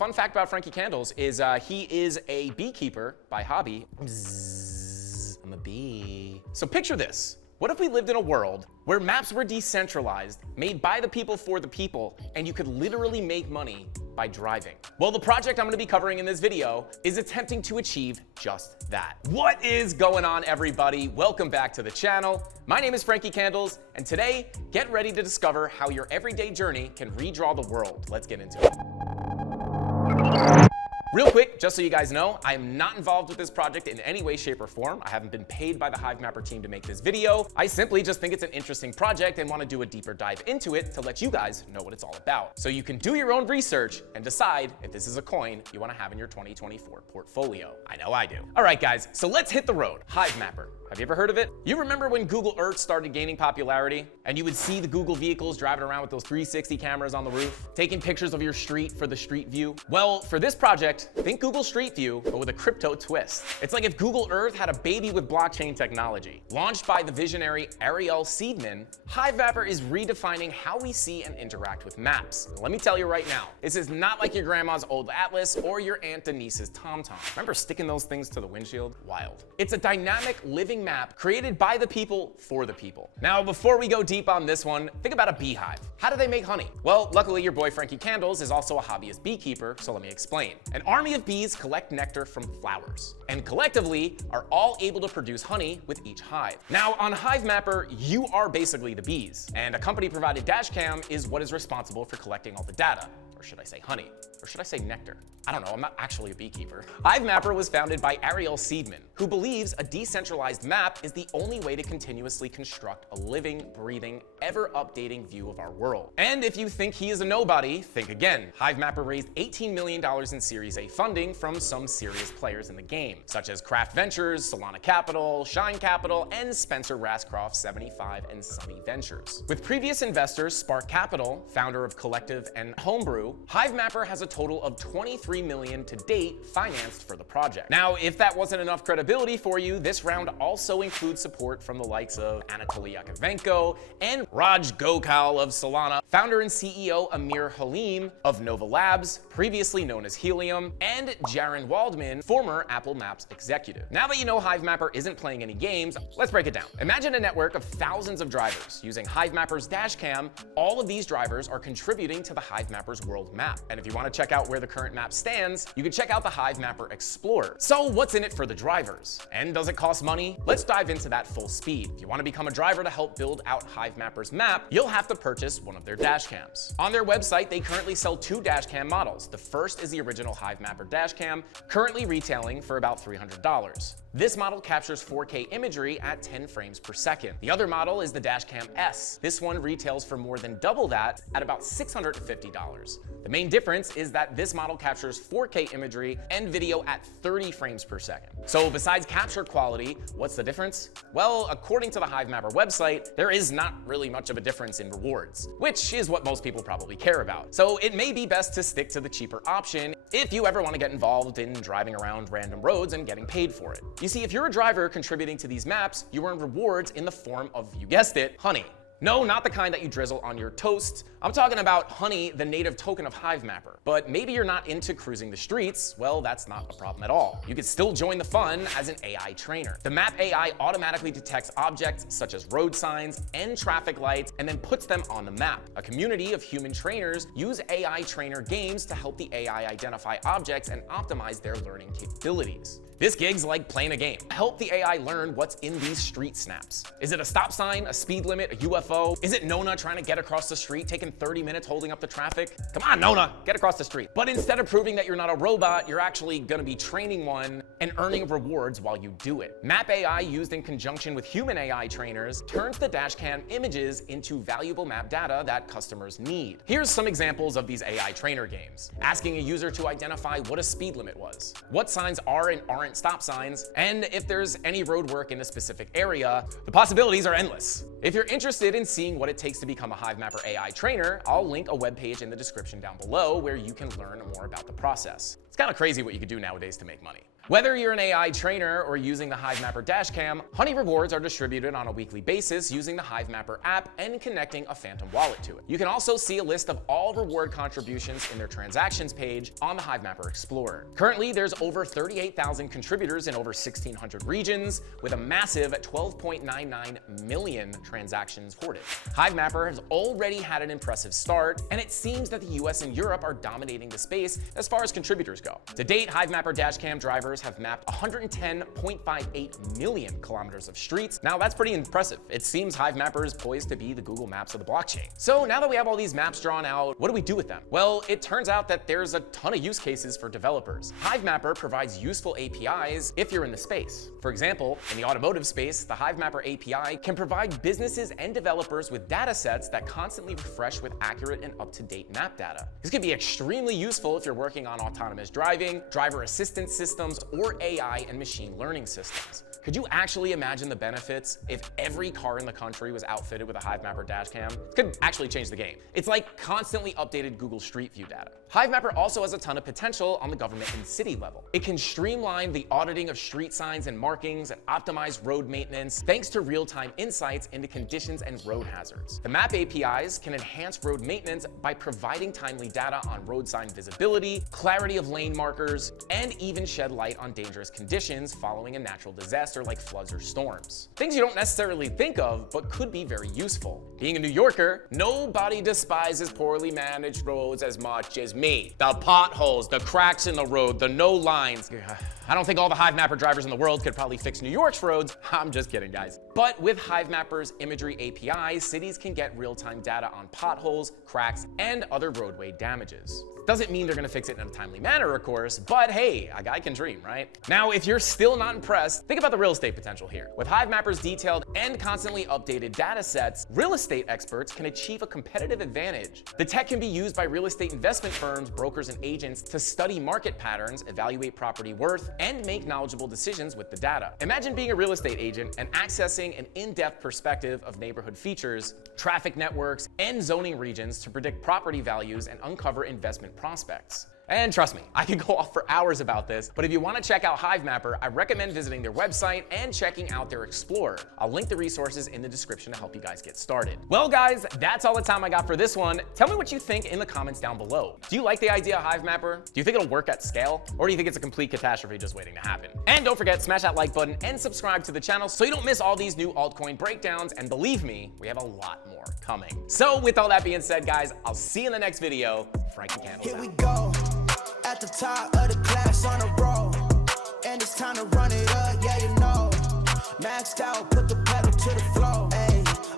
fun fact about Frankie Candles is he is a beekeeper by hobby. Bzzz, I'm a bee. So picture this. What if we lived in a world where maps were decentralized, made by the people for the people, and you could literally make money by driving? Well, the project I'm going to be covering in this video is attempting to achieve just that. What is going on, everybody? Welcome back to the channel. My name is Frankie Candles, and today, get ready to discover how your everyday journey can redraw the world. Let's get into it. Real quick, just so you guys know, I am not involved with this project in any way, shape, or form. I haven't been paid by the Hivemapper team to make this video. I simply just think it's an interesting project and want to do a deeper dive into it to let you guys know what it's all about. So you can do your own research and decide if this is a coin you want to have in your 2024 portfolio. I know I do. All right, guys, so let's hit the road. Hivemapper. Have you ever heard of it? You remember when Google Earth started gaining popularity and you would see the Google vehicles driving around with those 360 cameras on the roof, taking pictures of your street for the street view? Well, for this project, think Google Street View, but with a crypto twist. It's like if Google Earth had a baby with blockchain technology. Launched by the visionary Ariel Seidman, Hivemapper is redefining how we see and interact with maps. Let me tell you right now, this is not like your grandma's old atlas or your Aunt Denise's TomTom. Remember sticking those things to the windshield? Wild. It's a dynamic living map created by the people for the people. Now, before we go deep on this one, think about a beehive. How do they make honey? Well, luckily your boy Frankie Candles is also a hobbyist beekeeper, so let me explain. An army of bees collect nectar from flowers, and collectively are all able to produce honey with each hive. Now, on Hivemapper, you are basically the bees, and a company-provided dashcam is what is responsible for collecting all the data. Or should I say honey? Or should I say nectar? I don't know, I'm not actually a beekeeper. Hivemapper was founded by Ariel Seidman, who believes a decentralized map is the only way to continuously construct a living, breathing, ever-updating view of our world. And if you think he is a nobody, think again. Hivemapper raised $18 million in Series A funding from some serious players in the game, such as Craft Ventures, Solana Capital, Shine Capital, and Spencer Rascroft 75 and Sunny Ventures. With previous investors, Spark Capital, founder of Collective and Homebrew, Hivemapper has a total of $23 million to date financed for the project. Now, if that wasn't enough credibility for you, this round also includes support from the likes of Anatoly Yakovenko and Raj Gokal of Solana, founder and CEO Amir Halim of Nova Labs, previously known as Helium, and Jaron Waldman, former Apple Maps executive. Now that you know Hivemapper isn't playing any games, let's break it down. Imagine a network of thousands of drivers. Using Hivemapper's dashcam, all of these drivers are contributing to the Hivemapper's world map. And if you want to check out where the current map stands, you can check out the Hivemapper Explorer. So what's in it for the drivers? And does it cost money? Let's dive into that full speed. If you want to become a driver to help build out Hivemapper's map, you'll have to purchase one of their dashcams. On their website, they currently sell two dashcam models. The first is the original Hivemapper dashcam, currently retailing for about $300. This model captures 4K imagery at 10 frames per second. The other model is the Dashcam S. This one retails for more than double that at about $650. The main difference is that this model captures 4K imagery and video at 30 frames per second. So besides capture quality, what's the difference? Well, according to the Hivemapper website, there is not really much of a difference in rewards, which is what most people probably care about. So it may be best to stick to the cheaper option if you ever want to get involved in driving around random roads and getting paid for it. You see, if you're a driver contributing to these maps, you earn rewards in the form of, you guessed it, honey. No, not the kind that you drizzle on your toast. I'm talking about honey, the native token of Hivemapper. But maybe you're not into cruising the streets. Well, that's not a problem at all. You could still join the fun as an AI trainer. The map AI automatically detects objects such as road signs and traffic lights and then puts them on the map. A community of human trainers use AI trainer games to help the AI identify objects and optimize their learning capabilities. This gig's like playing a game. Help the AI learn what's in these street snaps. Is it a stop sign, a speed limit, a UFO? Is it Nona trying to get across the street, taking 30 minutes holding up the traffic? Come on, Nona, get across the street. But instead of proving that you're not a robot, you're actually gonna be training one and earning rewards while you do it. Map AI, used in conjunction with human AI trainers, turns the dashcam images into valuable map data that customers need. Here's some examples of these AI trainer games. Asking a user to identify what a speed limit was, what signs are and aren't stop signs, and if there's any road work in a specific area. The possibilities are endless. If you're interested in seeing what it takes to become a Hivemapper AI trainer, I'll link a webpage in the description down below where you can learn more about the process. It's kind of crazy what you could do nowadays to make money. Whether you're an AI trainer or using the Hivemapper dashcam, Honey rewards are distributed on a weekly basis using the Hivemapper app and connecting a Phantom wallet to it. You can also see a list of all reward contributions in their transactions page on the Hivemapper Explorer. Currently, there's over 38,000 contributors in over 1,600 regions, with a massive 12.99 million transactions hoarded. Hivemapper has already had an impressive start, and it seems that the US and Europe are dominating the space as far as contributors go. To date, Hivemapper dashcam drivers have mapped 110.58 million kilometers of streets. Now that's pretty impressive. It seems Hivemapper is poised to be the Google Maps of the blockchain. So now that we have all these maps drawn out, what do we do with them? Well, it turns out that there's a ton of use cases for developers. Hivemapper provides useful APIs if you're in the space. For example, in the automotive space, the Hivemapper API can provide businesses and developers with data sets that constantly refresh with accurate and up-to-date map data. This could be extremely useful if you're working on autonomous driving, driver assistance systems, or AI and machine learning systems. Could you actually imagine the benefits if every car in the country was outfitted with a Hivemapper dashcam? It could actually change the game. It's like constantly updated Google Street View data. Hivemapper also has a ton of potential on the government and city level. It can streamline the auditing of street signs and markings and optimize road maintenance thanks to real-time insights into conditions and road hazards. The map APIs can enhance road maintenance by providing timely data on road sign visibility, clarity of lane markers, and even shed light on dangerous conditions following a natural disaster like floods or storms. Things you don't necessarily think of, but could be very useful. Being a New Yorker, nobody despises poorly managed roads as much as me. The potholes, the cracks in the road, the no lines. I don't think all the Hivemapper drivers in the world could probably fix New York's roads. I'm just kidding, guys. But with Hivemapper's imagery API, cities can get real-time data on potholes, cracks, and other roadway damages. Doesn't mean they're gonna fix it in a timely manner, of course, but hey, a guy can dream, right? Now, if you're still not impressed, think about the real estate potential here. With Hivemapper's detailed and constantly updated data sets, real estate experts can achieve a competitive advantage. The tech can be used by real estate investment firms, brokers, and agents to study market patterns, evaluate property worth, and make knowledgeable decisions with the data. Imagine being a real estate agent and accessing an in-depth perspective of neighborhood features, traffic networks, and zoning regions to predict property values and uncover investment prospects. And trust me, I could go off for hours about this, but if you want to check out Hivemapper, I recommend visiting their website and checking out their Explorer. I'll link the resources in the description to help you guys get started. Well guys, that's all the time I got for this one. Tell me what you think in the comments down below. Do you like the idea of Hivemapper? Do you think it'll work at scale? Or do you think it's a complete catastrophe just waiting to happen? And don't forget, smash that like button and subscribe to the channel so you don't miss all these new altcoin breakdowns, and believe me, we have a lot more coming. So with all that being said, guys, I'll see you in the next video. Frankie Candles Here out. we go. At the top of the class on a roll, and it's time to run it up, yeah, you know. Maxed out, put the pedal to the floor.